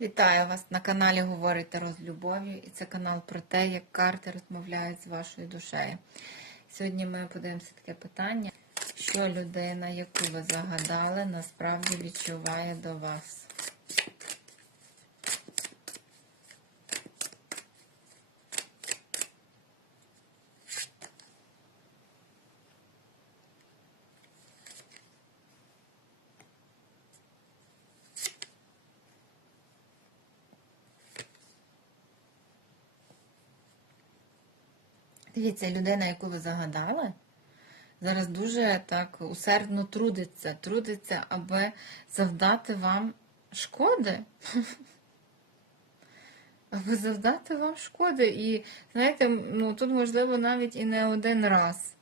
Вітаю вас на каналі Говорить Таро з і це канал про те, як карти розмовляють з вашою душею. Сьогодні ми подивимося таке питання, що людина, яку ви загадали, насправді відчуває до вас. Дивіться, людина, яку ви загадали, зараз дуже так усердно трудиться, трудиться, аби завдати вам шкоди. Аби завдати вам шкоди. І знаєте, ну тут можливо навіть і не один раз.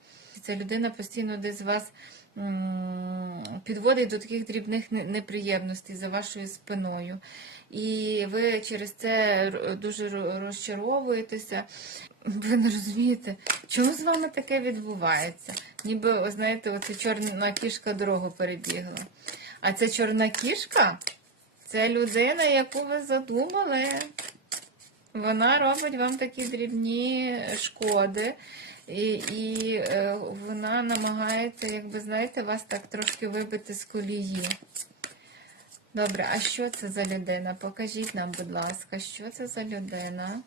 Ця людина постійно десь вас підводить до таких дрібних неприємностей за вашою спиною. І ви через це дуже розчаровуєтеся. Ви не розумієте, чому з вами таке відбувається? Ніби, знаєте, оце чорна кішка дорогу перебігла. А ця чорна кішка це людина, яку ви задумали. Вона робить вам такі дрібні шкоди, і, і е, вона намагається, якби знаєте, вас так трошки вибити з колії. Добре, а що це за людина? Покажіть нам, будь ласка, що це за людина?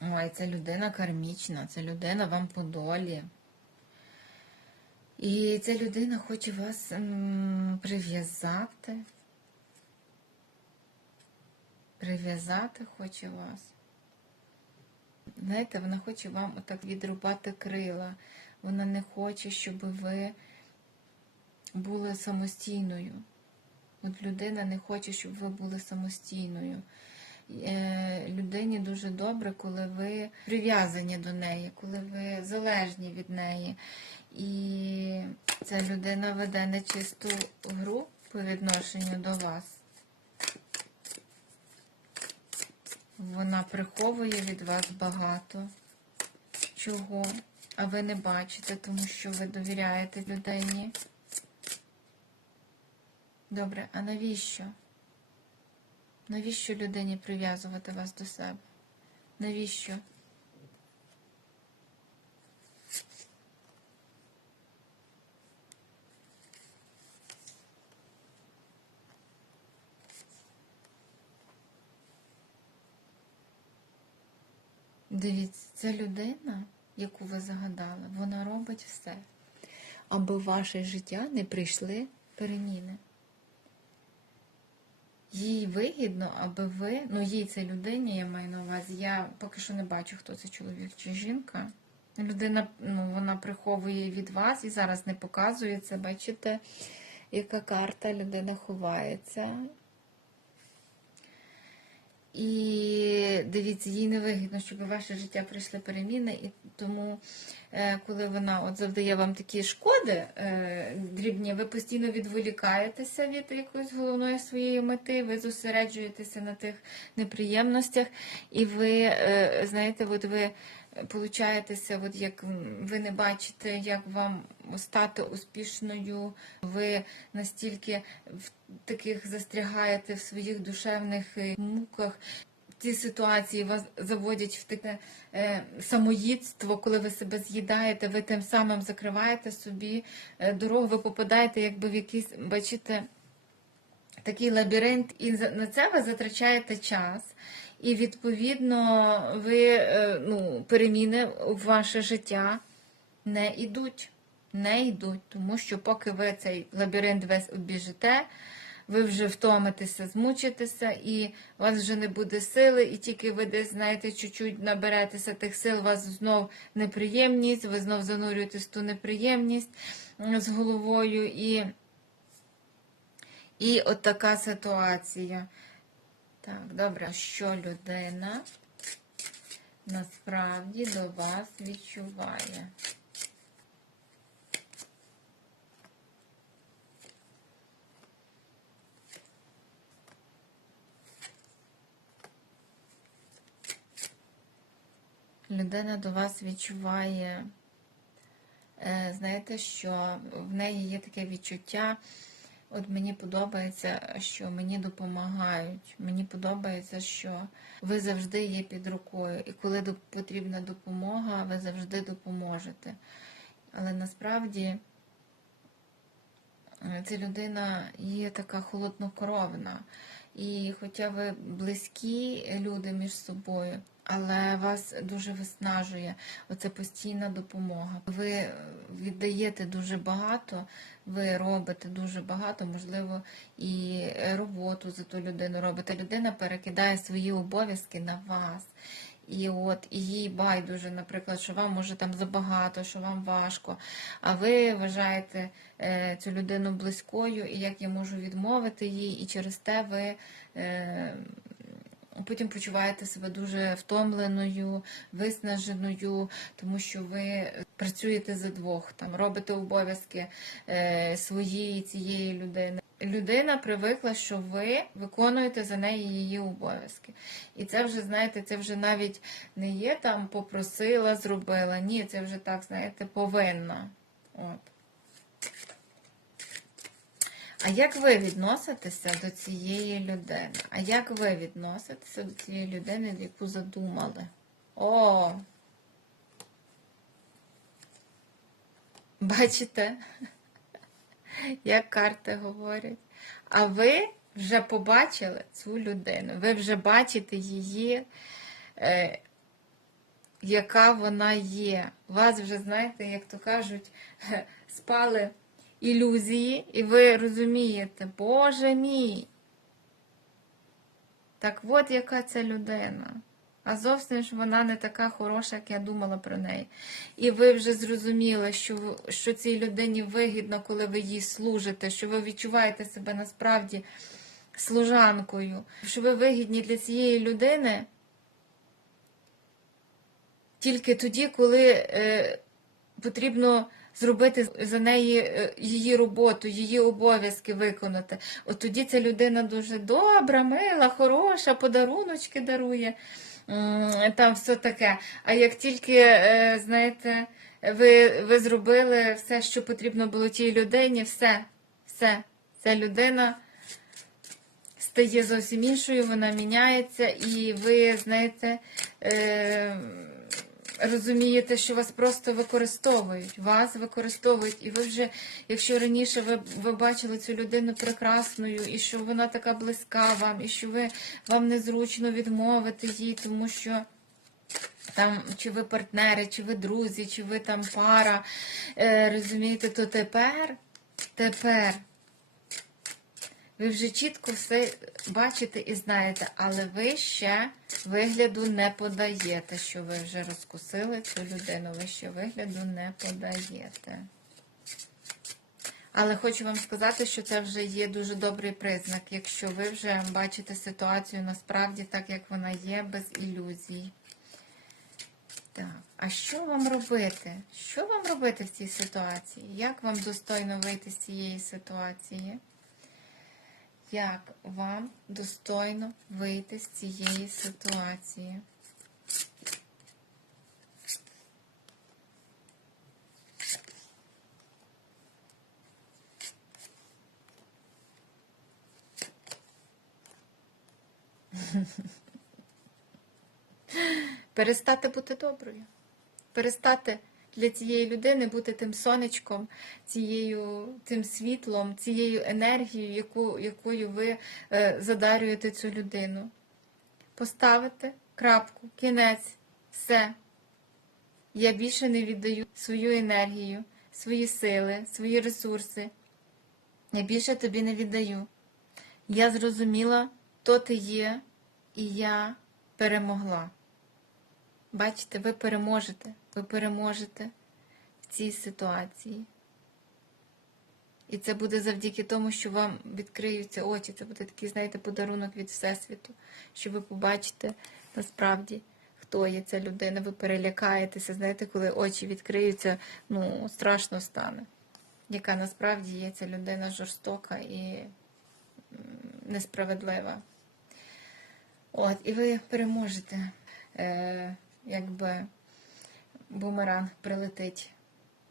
Ой, це людина кармічна, це людина вам по долі. І ця людина хоче вас прив'язати. Прив'язати хоче вас. Знаєте, вона хоче вам отак відрубати крила. Вона не хоче, щоб ви були самостійною. От людина не хоче, щоб ви були самостійною. Е, Людині дуже добре, коли ви прив'язані до неї, коли ви залежні від неї. І ця людина веде нечисту гру по відношенню до вас. Вона приховує від вас багато чого, а ви не бачите, тому що ви довіряєте людині. Добре, а навіщо? Навіщо людині прив'язувати вас до себе? Навіщо? Дивіться, ця людина, яку ви загадали, вона робить все, аби ваше життя не прийшли переміни. Їй вигідно, аби ви, ну їй це людині, я маю на увазі, я поки що не бачу, хто це чоловік чи жінка. Людина, ну, вона приховує від вас і зараз не показує це. Бачите, яка карта людина ховається. І дивіться, їй не вигідно, щоб ваше життя прийшли переміни, і тому, е, коли вона от завдає вам такі шкоди е, дрібні, ви постійно відволікаєтеся від якоїсь головної своєї мети, ви зосереджуєтеся на тих неприємностях, і ви, е, знаєте, от ви получаєтеся, от як ви не бачите, як вам стати успішною, ви настільки в таких застрягаєте в своїх душевних муках. Ці ситуації вас заводять в таке е, самоїдство, коли ви себе з'їдаєте, ви тим самим закриваєте собі е, дорогу, ви попадаєте якби в якийсь, бачите, такий лабіринт, і на це ви затрачаєте час. І відповідно ви е, ну, переміни в ваше життя не йдуть. Не йдуть, тому що поки ви цей лабіринт весь обіжите, ви вже втомитеся, змучитеся, і у вас вже не буде сили, і тільки ви десь, знаєте, чуть-чуть наберетеся тих сил, у вас знов неприємність, ви знов занурюєтесь в ту неприємність з головою. І, і от така ситуація. Так, добре, що людина насправді до вас відчуває? Людина до вас відчуває, е, знаєте, що в неї є таке відчуття. От мені подобається, що мені допомагають. Мені подобається, що ви завжди є під рукою. І коли потрібна допомога, ви завжди допоможете. Але насправді е, ця людина є така холоднокровна. І хоча ви близькі люди між собою, але вас дуже виснажує оце постійна допомога. Ви е, віддаєте дуже багато, ви робите дуже багато, можливо, і роботу за ту людину робите. Людина перекидає свої обов'язки на вас. І от і їй байдуже, наприклад, що вам може там забагато, що вам важко. А ви вважаєте е, цю людину близькою, і як я можу відмовити їй, і через те ви е, потім почуваєте себе дуже втомленою, виснаженою, тому що ви працюєте за двох, там робите обов'язки е, своєї цієї людини. Людина привикла, що ви виконуєте за неї її обов'язки. І це вже, знаєте, це вже навіть не є там попросила, зробила. Ні, це вже так, знаєте, повинна. От. А як ви відноситеся до цієї людини? А як ви відноситеся до цієї людини, яку задумали? О! Бачите, як карти говорять? А ви вже побачили цю людину, ви вже бачите її, е, яка вона є. Вас вже, знаєте, як то кажуть, спали ілюзії, і ви розумієте, Боже мій. Так от яка ця людина. А зовсім ж вона не така хороша, як я думала про неї. І ви вже зрозуміли, що, що цій людині вигідно, коли ви їй служите, що ви відчуваєте себе насправді служанкою, що ви вигідні для цієї людини тільки тоді, коли е, потрібно зробити за неї е, її роботу, її обов'язки виконати. От тоді ця людина дуже добра, мила, хороша, подаруночки дарує. Там все таке. А як тільки, е, знаєте, ви, ви зробили все, що потрібно було тій людині, все, все, ця людина стає зовсім іншою, вона міняється, і ви, знаєте, е, розумієте, що вас просто використовують. Вас використовують, і ви вже, якщо раніше ви, ви бачили цю людину прекрасною, і що вона така близька вам, і що ви вам незручно відмовити їй, тому що. Там, чи ви партнери, чи ви друзі, чи ви там пара, е, розумієте, то тепер, тепер ви вже чітко все бачите і знаєте, але ви ще вигляду не подаєте, що ви вже розкусили цю людину. Ви ще вигляду не подаєте. Але хочу вам сказати, що це вже є дуже добрий признак, якщо ви вже бачите ситуацію насправді так, як вона є, без ілюзій. Так, а що вам робити? Що вам робити в цій ситуації? Як вам достойно вийти з цієї ситуації? Як вам достойно вийти з цієї ситуації? Перестати бути доброю. Перестати для цієї людини бути тим сонечком, цією, тим світлом, цією енергією, яку, якою ви е, задарюєте цю людину. Поставити крапку, кінець, все. Я більше не віддаю свою енергію, свої сили, свої ресурси. Я більше тобі не віддаю. Я зрозуміла, хто ти є, і я перемогла. Бачите, ви переможете, ви переможете в цій ситуації. І це буде завдяки тому, що вам відкриються очі. Це буде такий, знаєте, подарунок від Всесвіту, що ви побачите насправді, хто є ця людина. Ви перелякаєтеся, знаєте, коли очі відкриються, ну, страшно стане. Яка насправді є ця людина жорстока і несправедлива. От, і ви переможете. Якби бумеранг прилетить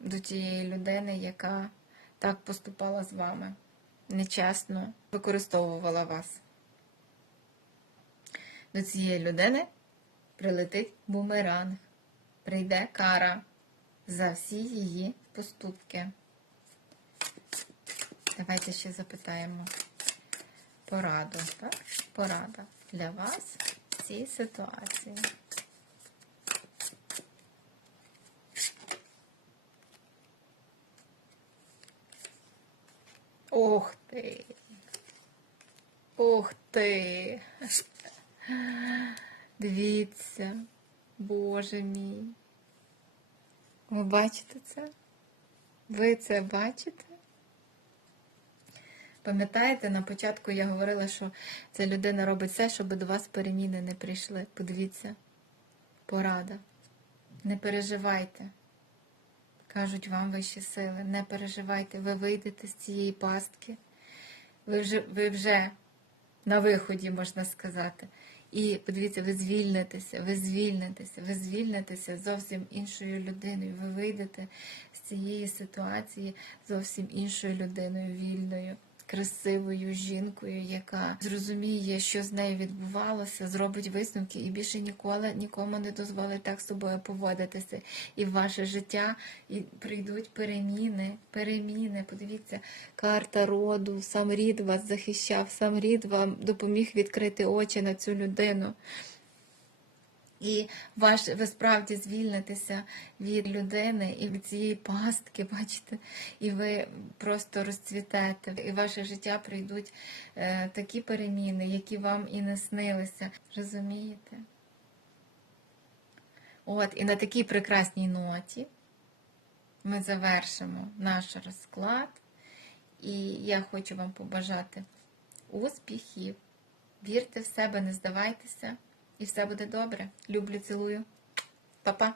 до тієї людини, яка так поступала з вами, нечесно використовувала вас. До цієї людини прилетить бумеранг, прийде кара за всі її поступки. Давайте ще запитаємо пораду, так? Порада для вас в цій ситуації. Ох ти! Ох ти! Дивіться, Боже мій. Ви бачите це? Ви це бачите? Пам'ятаєте, на початку я говорила, що ця людина робить все, щоб до вас переміни не прийшли. Подивіться, порада. Не переживайте. Кажуть вам вищі сили, не переживайте, ви вийдете з цієї пастки. Ви вже, ви вже на виході, можна сказати. І подивіться, ви звільнитеся, ви звільнитеся, ви звільнитеся зовсім іншою людиною. Ви вийдете з цієї ситуації зовсім іншою людиною, вільною, красивою жінкою, яка зрозуміє, що з нею відбувалося, зробить висновки і більше ніколи нікому не дозволить так з собою поводитися. І в ваше життя і прийдуть переміни, переміни. Подивіться, карта роду, сам рід вас захищав, сам рід вам допоміг відкрити очі на цю людину. І ваш, ви справді звільнитеся від людини і від цієї пастки, бачите, і ви просто розцвітете, і в ваше життя прийдуть е, такі переміни, які вам і не снилися. Розумієте? От, і на такій прекрасній ноті ми завершимо наш розклад. І я хочу вам побажати успіхів. Вірте в себе, не здавайтеся, і все буде добре. Люблю, цілую. Па-па!